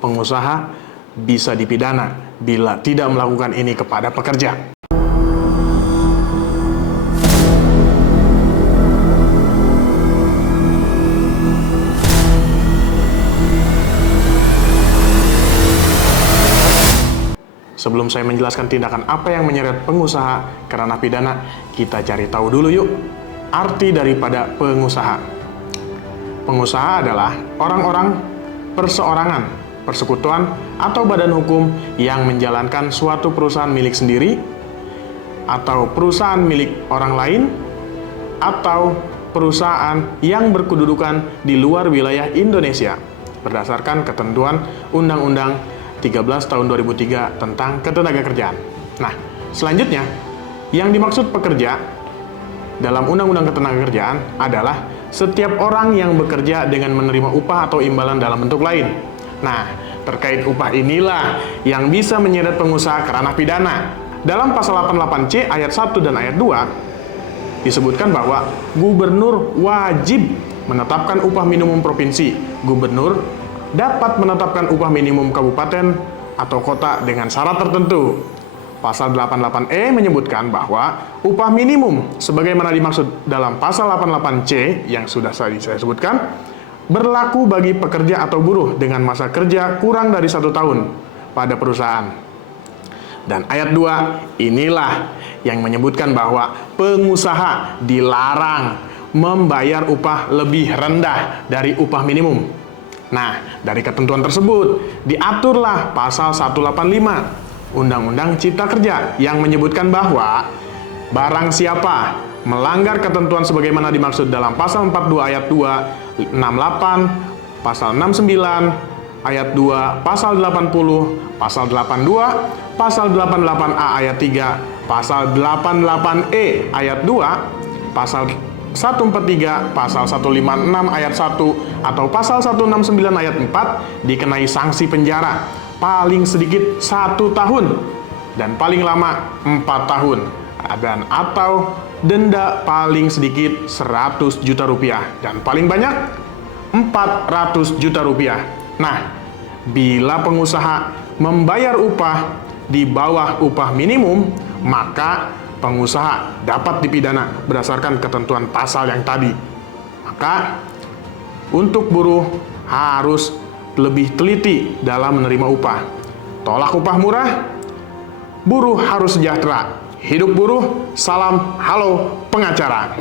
pengusaha bisa dipidana bila tidak melakukan ini kepada pekerja. Sebelum saya menjelaskan tindakan apa yang menyeret pengusaha ke ranah pidana, kita cari tahu dulu yuk arti daripada pengusaha. Pengusaha adalah orang-orang, perseorangan, persekutuan, atau badan hukum yang menjalankan suatu perusahaan milik sendiri, atau perusahaan milik orang lain, atau perusahaan yang berkedudukan di luar wilayah Indonesia, berdasarkan ketentuan Undang-Undang 13 tahun 2003 tentang ketenagakerjaan. Nah, selanjutnya, yang dimaksud pekerja dalam Undang-Undang Ketenagakerjaan adalah setiap orang yang bekerja dengan menerima upah atau imbalan dalam bentuk lain. Nah, terkait upah inilah yang bisa menyeret pengusaha ke ranah pidana. Dalam pasal 88C ayat 1 dan ayat 2 disebutkan bahwa gubernur wajib menetapkan upah minimum provinsi. Gubernur dapat menetapkan upah minimum kabupaten atau kota dengan syarat tertentu. Pasal 88E menyebutkan bahwa upah minimum sebagaimana dimaksud dalam pasal 88C yang sudah saya sebutkan berlaku bagi pekerja atau buruh dengan masa kerja kurang dari 1 tahun pada perusahaan. Dan ayat 2 inilah yang menyebutkan bahwa pengusaha dilarang membayar upah lebih rendah dari upah minimum. Nah, dari ketentuan tersebut, diaturlah pasal 185 Undang-Undang Cipta Kerja yang menyebutkan bahwa barang siapa melanggar ketentuan sebagaimana dimaksud dalam pasal 42 ayat 2, 68, pasal 69, ayat 2, pasal 80, pasal 82, pasal 88A ayat 3, pasal 88E ayat 2, pasal 143, pasal 156 ayat 1, atau pasal 169 ayat 4 dikenai sanksi penjara paling sedikit 1 tahun dan paling lama 4 tahun dan atau denda paling sedikit 100 juta rupiah dan paling banyak 400 juta rupiah. Nah, bila pengusaha membayar upah di bawah upah minimum, maka pengusaha dapat dipidana berdasarkan ketentuan pasal yang tadi. Maka, untuk buruh harus lebih teliti dalam menerima upah. Tolak upah murah, buruh harus sejahtera. Hidup buruh, salam halo pengacara.